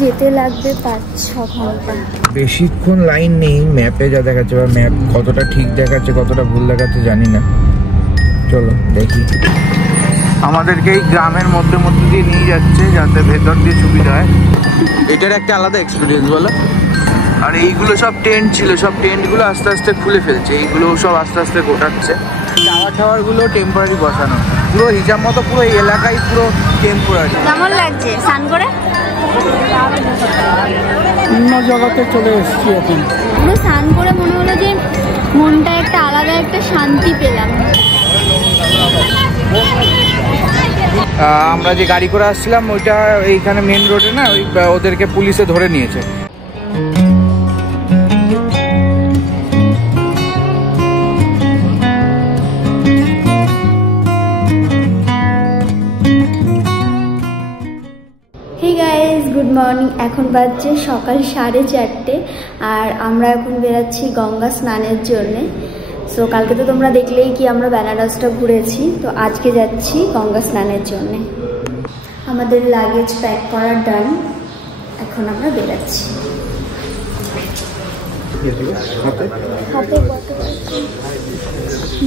যেতে লাগবে 5-6 ঘন্টা। বেশিক্ষণ লাইন নেই, ম্যাপে যা দেখাচ্ছে বা ম্যাপ কতটা ঠিক দেখাচ্ছে কতটা ভুল দেখাচ্ছে জানি না। চলো দেখি। আমাদেরকে এই গ্রামের মধ্যে দিয়ে নিয়ে যাচ্ছে যাতে ভেতর দিয়ে সুবিধা হয়। এটার একটা আলাদা এক্সপিরিয়েন্স বলো। আর এইগুলো সব টেন্ট ছিল, সব টেন্টগুলো আস্তে আস্তে খুলে ফেলছে, এইগুলো সব আস্তে আস্তে গোটাচ্ছে। টাওয়ারগুলো টেম্পোরারি বসানো, পুরো হিসাব মতো পুরো এই এলাকায় পুরো টেম্পোরারি। কেমন লাগছে স্নান করে? অন্য জায়গাতে চলে এসেছি এখন। পুরো স্নান করে মনে হলো যে মনটা একটা আলাদা একটা শান্তি পেলাম। আমরা যে গাড়ি করে আসছিলাম ওইটা এইখানে মেন রোডে না, ওই ওদেরকে পুলিশে ধরে নিয়েছে। Good morning. এখন বাজছে সকাল 4:30 আর আমরা এখন বেরাচ্ছি গঙ্গা স্নানের জন্যে। সো কালকে তো তোমরা দেখলেই কি আমরা বেনারসটা ঘুরেছি, তো আজকে যাচ্ছি গঙ্গা স্নানের জন্যে। আমাদের লাগেজ প্যাক করার ডান, এখন আমরা বেরাচ্ছি। হাতে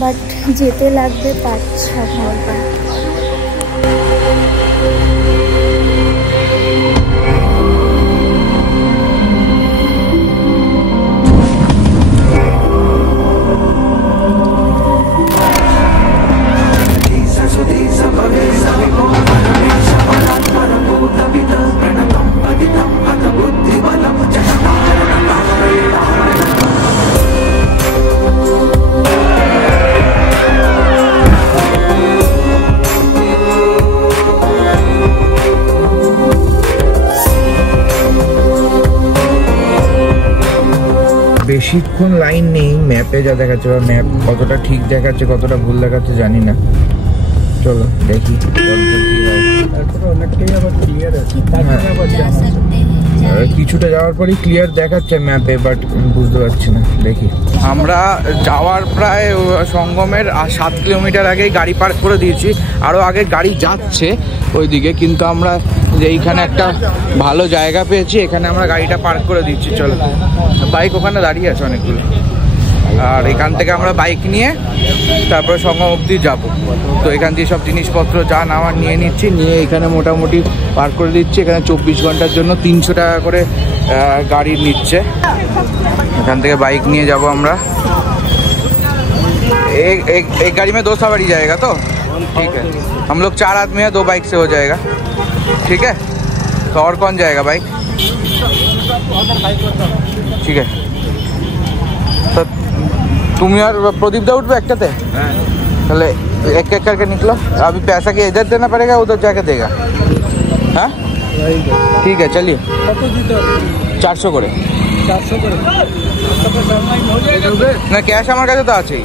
বাট যেতে লাগবে 5-6 ঘন্টা। বেশিক্ষণ লাইন নেই, ম্যাপে যা দেখাচ্ছে বা ম্যাপ কতটা ঠিক দেখাচ্ছে কতটা ভুল দেখাচ্ছে জানি না। চলো দেখি। কিছুটা যাওয়ার পরই ক্লিয়ার দেখাচ্ছে ম্যাপে, বাট বুঝতে পারছি না, দেখি। আমরা যাওয়ার প্রায় সঙ্গমের 7 কিলোমিটার আগেই গাড়ি পার্ক করে দিয়েছি, আরও আগে গাড়ি যাচ্ছে ওইদিকে, কিন্তু আমরা এইখানে একটা ভালো জায়গা পেয়েছি, এখানে আমরা গাড়িটা পার্ক করে দিচ্ছি। চলো, বাইক ওখানে দাঁড়িয়ে আছে অনেকগুলো, আর এখান থেকে আমরা বাইক নিয়ে তারপরে সঙ্গম অবধি যাবো। তো এখান দিয়ে সব জিনিসপত্র যা নেওয়ার নিয়ে নিচ্ছি, নিয়ে এখানে মোটামুটি পার্ক করে দিচ্ছি। এখানে 24 ঘন্টার জন্য 300 টাকা করে গাড়ি নিচ্ছে। এখান থেকে বাইক নিয়ে যাব আমরা। एक गाड़ी में 2 सवारी जाएगा तो ठीक है। हम लोग 4 आदमी हैं, 2 बाइक से हो जाएगा, ठीक है। तो और कौन जाएगा बाइक? ठीक है। तो तुम यार प्रदीप दा उठবে একটাতে? হ্যাঁ, তাহলে এক এক करके निकलो। अभी पैसा के इधर देना पड़ेगा, उधर जाके देगा? हाँ ठीक है, चलिए। 400 করে। 400 করে না, ক্যাশ আমার কাছে তো আছেই।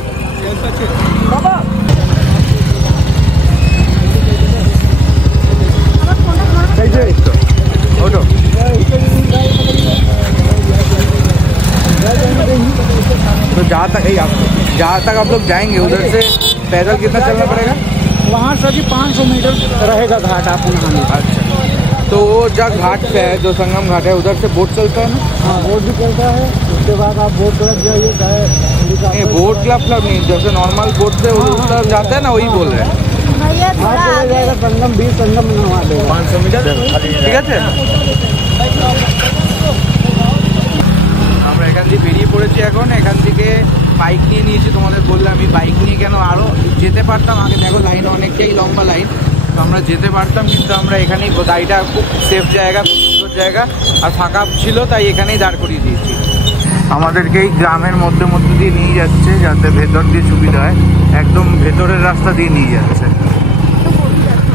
तो जहाँ तक आप लोग जाएंगे उधर से पैदल कितना चलना पड़ेगा? वहाँ से भी 500 मीटर रहेगा घाट आप नहाने। अच्छा, तो वो जहाँ घाट पे है, जो संगम घाट है, उधर से बोट चलता है ना? हाँ, बोट भी चलता है। उसके बाद आप बोट क्लब जाइए, नहीं बोट क्लब नहीं, जैसे नॉर्मल बोट से उधर जाते हैं ना, वही बोल रहे हैं। जाएगा संगम, 20 संगम नहा देगा 500 मीटर, ঠিক আছে। আমরা এখান থেকে বেরিয়ে পড়েছি এখন। এখান থেকে বাইক নিয়ে নিয়েছি, তোমাদের বললাম আমি বাইক নিয়ে কেন আরও যেতে পারতাম। আগে দেখো লাইন অনেকটাই লম্বা লাইন, তো আমরা যেতে পারতাম, কিন্তু আমরা এখানেই গাড়িটা খুব সেফ জায়গা, খুব সুন্দর জায়গা, আর ফাঁকা ছিল তাই এখানেই দাঁড় করিয়ে দিয়েছি। আমাদেরকে এই গ্রামের মধ্যে দিয়ে নিয়ে যাচ্ছে যাতে ভেতর দিয়ে সুবিধা হয়, একদম ভেতরের রাস্তা দিয়ে নিয়ে যাচ্ছে।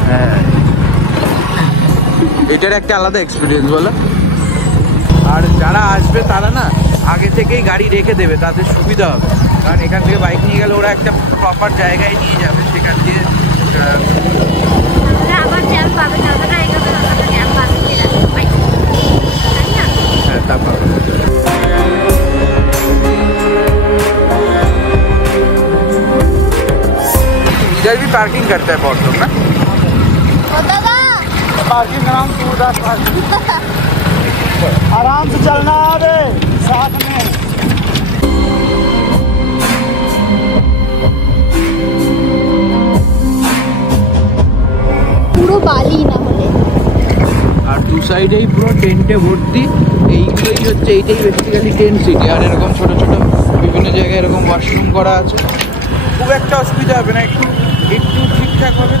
হ্যাঁ, এটার একটা আলাদা এক্সপিরিয়েন্স বলো। আর যারা আসবে তারা না আগে থেকেই গাড়ি রেখে দেবে, তাদের সুবিধা হবে। কারণ এখান থেকে বাইক নিয়ে গেলে ওরা একটা প্রপার জায়গায় নিয়ে যাবে, সেখান দিয়ে তারপর इधर भी पार्किंग करता है बहुत लोग ना। पार्किंग का नाम सूरदास पार्किंग। आराम से चलना है साथ में। পুরো বালি না হলে আর দু সাইডেই পুরো টেন্টে ভর্তি। এইগুলোই হচ্ছে, এইটাই বেসিক্যালি টেন্ট সিটি। আর এরকম ছোট ছোট বিভিন্ন জায়গায় এরকম ওয়াশরুম করা আছে। খুব একটা অসুবিধা হবে না, একটু একটু ঠিকঠাক হবে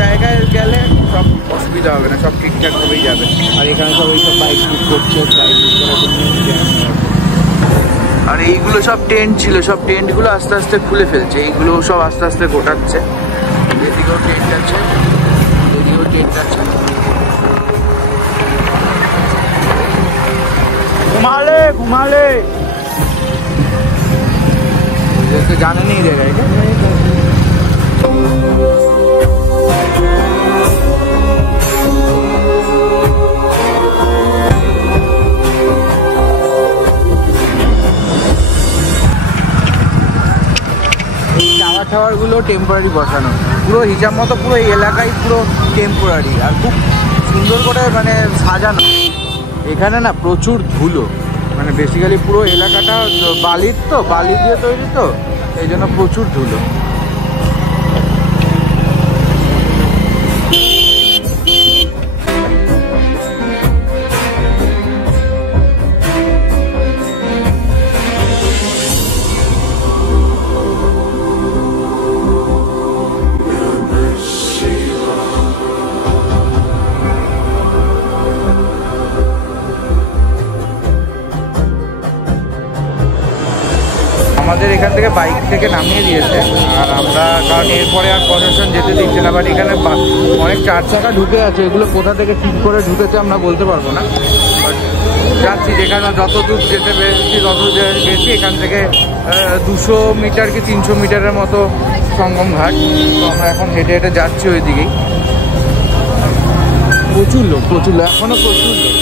জায়গায় গেলে সব অসুবিধা হবে না, সব ঠিকঠাকভাবেই যাবে। আর এখানে সব এইসব বাইক বুক করছে, বাইক বুক করার জন্য। আর এইগুলো সব টেন্ট ছিল, সব টেন্টগুলো আস্তে আস্তে খুলে ফেলছে, এইগুলো সব আস্তে আস্তে গোটাচ্ছে। এদিকেও টেন্ট আছে, এদিকেও টেন্ট আছে। घुमा ले जैसे जाने नहीं दे रहे क्या? টাওয়ার টাওয়ারগুলো টেম্পোরারি বসানো, পুরো হিসাব মতো পুরো এই এলাকায় পুরো টেম্পোরারি। আর খুব সুন্দর করে মানে সাজানো। এখানে না প্রচুর ধুলো, মানে বেসিক্যালি পুরো এলাকাটা বালির, তো বালি দিয়ে তৈরি, তো এই জন্য প্রচুর ধুলো। আমাদের এখান থেকে বাইক থেকে নামিয়ে দিয়েছে, আর আমরা কারণ এরপরে আর প্রশাসন যেতে দিচ্ছে না। বাট এখানে অনেক 4 চাকা ঢুকে আছে, এগুলো কোথা থেকে ঠিক করে ঢুকেছে আমরা বলতে পারবো না। বাট যাচ্ছি, যেখানে যত দূর যেতে পেরেছি তত গেছি। এখান থেকে 200 মিটার কি 300 মিটারের মতো সঙ্গম ঘাট। তো আমরা এখন হেঁটে হেঁটে যাচ্ছি ওই দিকেই। প্রচুর লোক, এখনো প্রচুর লোক।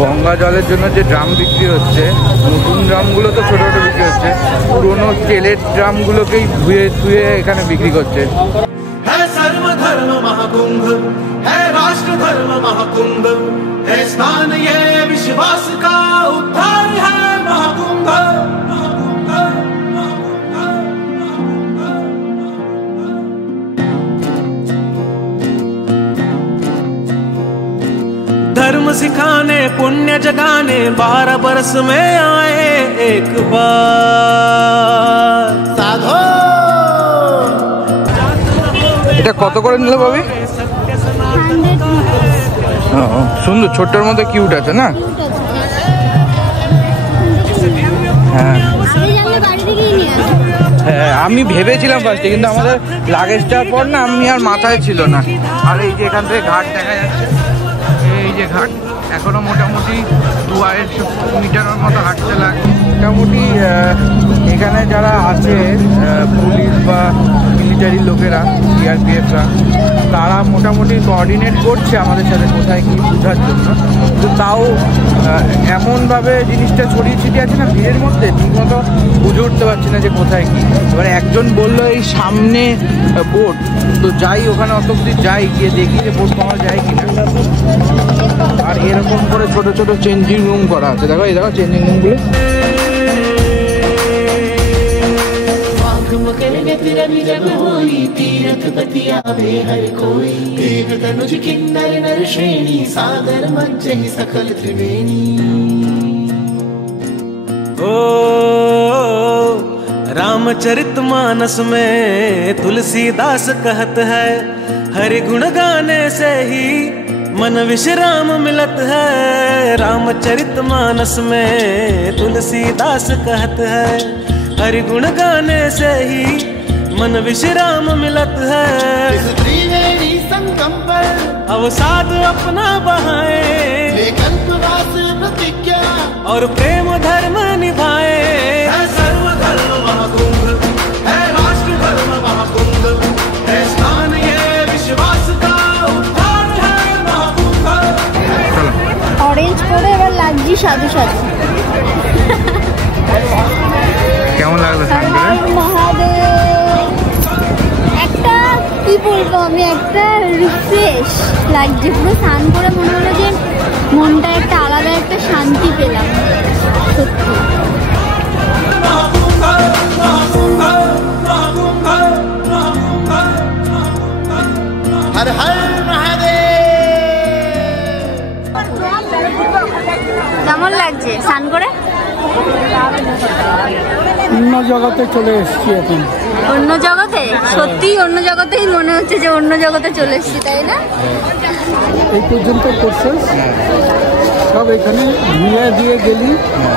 গঙ্গা জলের জন্য যে ড্রাম বিক্রি হচ্ছে, নতুন ড্রামগুলো তো ছোটো ছোটো বিক্রি হচ্ছে, পুরোনো তেলের ড্রামগুলোকেই ধুয়ে ধুয়ে এখানে বিক্রি করছে। सर्वधर्म महाकुंभ है, राष्ट्र धर्म महाकुंभ है, स्थान ये विश्वास का उद्धार है। महाकुंभ धर्म सिखाने पुण्य जगाने 12 बरस में आए एक बार साधो। এটা কত করে নিল ভাবি? সুন্দর, ছোট্টর মধ্যে কিউট আছে না? হ্যাঁ হ্যাঁ, আমি ভেবেছিলাম ফার্স্টে, কিন্তু আমাদের লাগেজটার পর না আমি আর মাথায় ছিল না। আর এই যে এখান থেকে ঘাট দেখা যাচ্ছে, এই যে ঘাট, এখনো মোটামুটি 200 মিটারের মতো হাঁটতে লাগে। মোটামুটি এখানে যারা আছে পুলিশ বা মিলিটারি লোকেরা, সিআরপিএফরা, তারা মোটামুটি কোঅর্ডিনেট করছে আমাদের সাথে কোথায় কী বোঝার জন্য। তো তাও এমনভাবে জিনিসটা ছড়িয়ে ছিটিয়ে আছে না ভিড়ের মধ্যে, ঠিকমতো বুঝে উঠতে পারছি না যে কোথায় কী। এবারে একজন বললো এই সামনে বোট, তো যাই ওখানে অত অব্দি যাই, গিয়ে দেখি যে বোট পাওয়া যায় কিনা। আর এরকম করে ছোট ছোট চেঞ্জিং রুম করা আছে, দেখো এই দেখো চেঞ্জিং রুমগুলো। जब होई तीरथ बतियावे हर कोई, देव तनुज किन्नर नर श्रेणी, सागर मज्जहि सकल त्रिवेणी। ओ रामचरितमानस में तुलसीदास कहत है, हरि गुण गाने से ही मन विश्राम मिलत है। रामचरितमानस में तुलसीदास कहत है, हरि गुण गाने से ही मन विश्राम मिलत है। इस त्रिवेणी संगम पर अवसाद अपना बहाए, ले कल्पवास प्रतिज्ञा और प्रेम धर्म निभाए। है सर्वधर्म महाकुंभ है, राष्ट्र धर्म महाकुंभ है, स्थान ये विश्वास का সাধু সাধু। কেমন লাগলো স্নান করে? মহাদেব, একটা কি বলবো আমি, একটা রিফ্রেশ লাগছে পুরো। স্নান করে মনে হলো যে মনটা একটা আলাদা একটা শান্তি পেলাম সত্যি। हर हर महादेव। কেমন লাগছে স্নান করে? অন্য জগতে চলে এসেছি এখন। অন্য জগতে? সত্যি অন্য জগতেই মনে হচ্ছে যে অন্য জগতে চলে এসেছি, তাই না? এই পর্যন্ত প্রসেস সব এখানে মিলিয়ে দিয়ে গেলি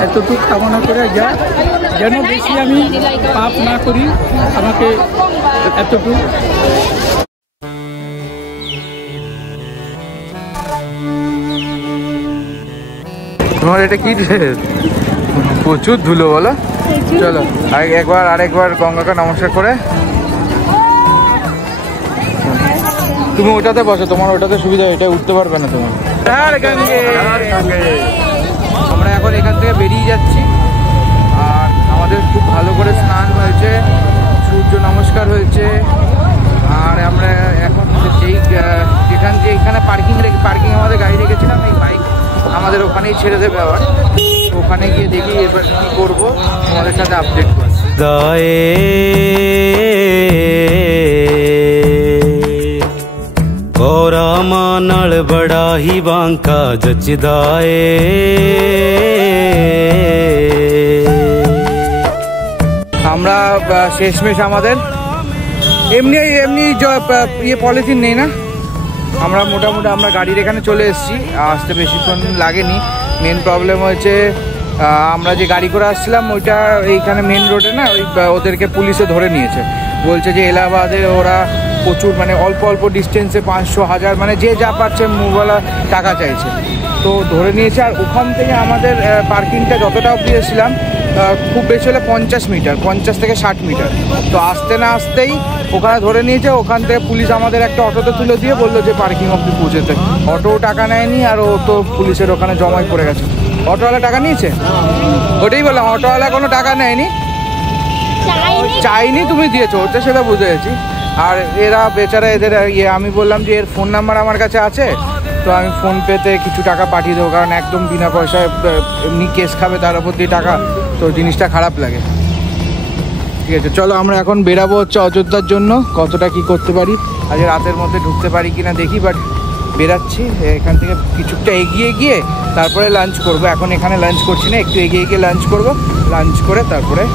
এতটুকু কামনা করে যা, যেন বেশি আমি পাপ না করি, আমাকে এতটুকু। তোমার এটা কি ড্রেস? প্রচুর ধুলো বলো। চলো আরেকবার গঙ্গাকে নমস্কার করে তুমি ওটাতে বসো, তোমার ওটাতে সুবিধা, এটা উঠতে পারবে না তোমার। আমরা এখন এখান থেকে বেরিয়ে যাচ্ছি, আর আমাদের খুব ভালো করে স্নান হয়েছে, সূর্য নমস্কার হয়েছে, আর আমরা এখন যেখানে পার্কিং আমাদের গাড়ি রেখেছিলাম, এই বাইক আমাদের ওখানেই ছেড়ে দেবে। আবার ওখানে গিয়ে দেখি এবার কি করবো, তোমাদের সাথে আপডেট করবো। गौरा मानल बड़ा ही बांका जचदाए আমরা শেষমেশ আমাদের এমনি পলিথিন নেই না, আমরা মোটামুটি আমরা গাড়ির এখানে চলে এসেছি। আসতে বেশিক্ষণ লাগেনি। মেন প্রবলেম হয়েছে আমরা যে গাড়ি করে আসছিলাম ওইটা এইখানে মেন রোডে না, ওদেরকে পুলিশে ধরে নিয়েছে। বলছে যে এলাহাবাদে ওরা প্রচুর মানে অল্প ডিস্টেন্সে 500 1000 মানে যে যা পাচ্ছে মুখওয়ালা টাকা চাইছে, তো ধরে নিয়েছে। আর ওখান থেকে আমাদের পার্কিংটা যতটা অবধি এসেছিলাম খুব বেশি হলে 50 মিটার, 50 থেকে 60 মিটার। তো আসতে না আসতেই ওখানে ধরে নিয়েছে। ওখান থেকে পুলিশ আমাদের একটা অটোতে তুলে দিয়ে বললো যে পার্কিং অবধি পৌঁছেতে। অটোও টাকা নেয়নি, আর ও তো পুলিশের ওখানে জমাই পড়ে গেছে। অটোওয়ালা টাকা নিয়েছে? ওটাই বললাম, অটোওয়ালা কোনো টাকা নেয়নি, চাইনি, তুমি দিয়েছো, ওটা সেটা বুঝে গেছি। আর এরা বেচারা, এদের আমি বললাম যে এর ফোন নাম্বার আমার কাছে আছে, তো আমি ফোনপেতে কিছু টাকা পাঠিয়ে দেবো, কারণ একদম বিনা পয়সায় এমনি কেস খাবে তার উপর দিয়ে টাকা, তো জিনিসটা খারাপ লাগে। ঠিক আছে, চলো আমরা এখন বেরাবো হচ্ছে অযোধ্যার জন্য। কতটা কি করতে পারি, আজ রাতের মধ্যে ঢুকতে পারি কিনা দেখি, বাট বেরাচ্ছি। এখান থেকে কিছুটা এগিয়ে গিয়ে তারপরে লাঞ্চ করব। এখন এখানে লাঞ্চ করছি না, একটু এগিয়ে গিয়ে লাঞ্চ করব। লাঞ্চ করে তারপরে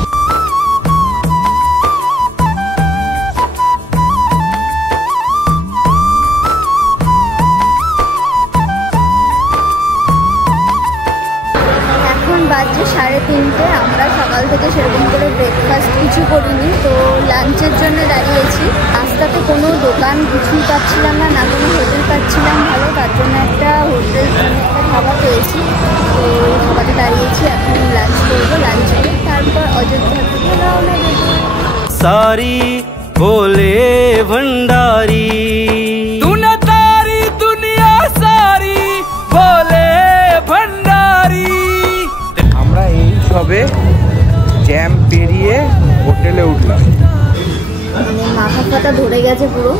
বাজছে 3:30। আমরা সকাল থেকে সেরকম করে ব্রেকফাস্ট কিছু করিনি, তো লাঞ্চের জন্য দাঁড়িয়েছি। রাস্তাতে কোনো দোকান কিছুই পাচ্ছিলাম না, না কোনো হোটেল পাচ্ছিলাম ভালো, তার জন্য একটা হোটেল একটা খাবার পেয়েছি, তো খাবারে দাঁড়িয়েছি। এখন লাঞ্চ করবো, লাঞ্চ করে তারপর অযোধ্যা থেকে রওনা দেবো। सारी बोले भंडारी तूने तारी दुनिया सारी बोले भंडारी। আমরা এই সবে জ্যাম পেরিয়ে হোটেলে উঠলাম। মানে মাথা ফাটা ধরে গেছে পুরো।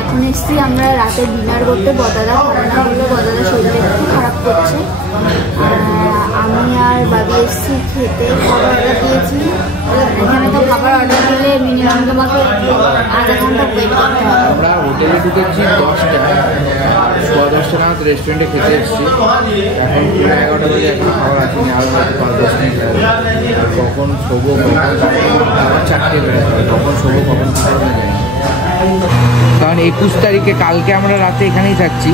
এখন এসছি আমরা রাতে ডিনার করতে, বদাদা খাবে না বললো, বদাদা শরীরটা একটু খারাপ করছে। আমি আর বাবি এসছি খেতে, খাবার অর্ডার দিয়েছি। এখানে তো খাবার অর্ডার দিলে মিনিমাম তোমাকে আধা ঘন্টা ওয়েট করতে হবে। আমরা হোটেলে ঢুকেছি 10টা, 10:15 নাগাদ রেস্টুরেন্টে খেতে এসেছি। এখন 11:30 বাজে, এখন খাবার আসেনি, আরও হয়তো 5-10 মিনিট লাগবে। আর কখন শোবো, আবার 4টে বেড়ে যাবে, কখন শোবো কখন খাবার যায়। কারণ 21 তারিখে কালকে আমরা রাতে এখানেই থাকছি।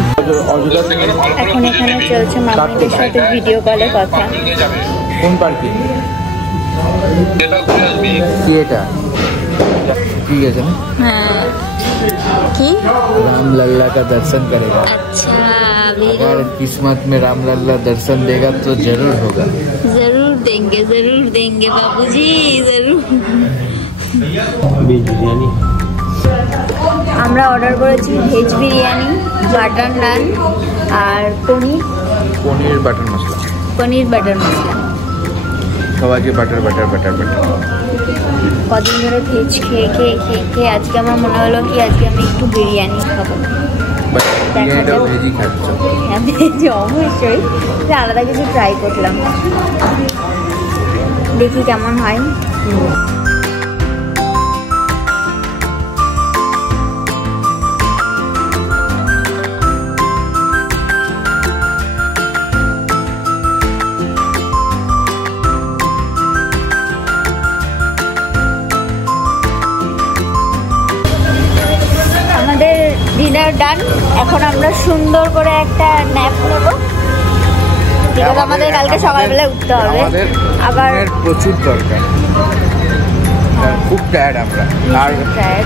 এখন এখানে চলছে মামাদের সাথে ভিডিও কলে কথা। কোন পার্কে? কি এটা? ঠিক আছে না? হ্যাঁ, কি राम लल्ला का दर्शन करेगा। अच्छा, अगर किस्मत में राम लल्ला दर्शन देगा तो जरूर होगा। जरूर देंगे बाबूजी, जरूर। আমরা অর্ডার করেছি ভেজ বিরিয়ানি, বাটার নান আর পনির বাটার মশলা। পনির বাটার মশলা। সবাই যে বাটার বাটার বাটার বাটার। কদিন ধরে ভেজ খেয়ে খেয়ে খেয়ে খেয়ে আজকে আমার মনে হলো কি আজকে আমি একটু বিরিয়ানি খাবো। বিরিয়ানিটাও ভেজই খাচ্ছ? হ্যাঁ ভেজ অবশ্যই, আলাদা কিছু ট্রাই করলাম, দেখি কেমন হয়। আমাদের ডিনার ডান, এখন আমরা সুন্দর করে একটা ন্যাপ নেব, যেটা আমাদের কালকে সকালবেলা উঠতে হবে। আবার প্রচুর দরকার, খুব টায়ার্ড আমরা, আর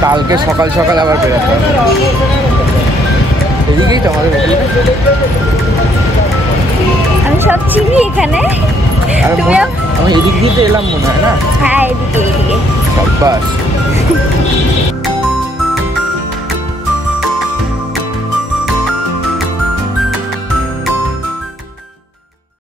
কালকে সকাল সকাল আবার বেরোতে হবে। এদিকেই তো আমাদের আমি সব চিনি এখানে। আমি এদিক দিয়ে এলাম মনে হয় না? হ্যাঁ এদিকে এদিকে। সাব্বাস।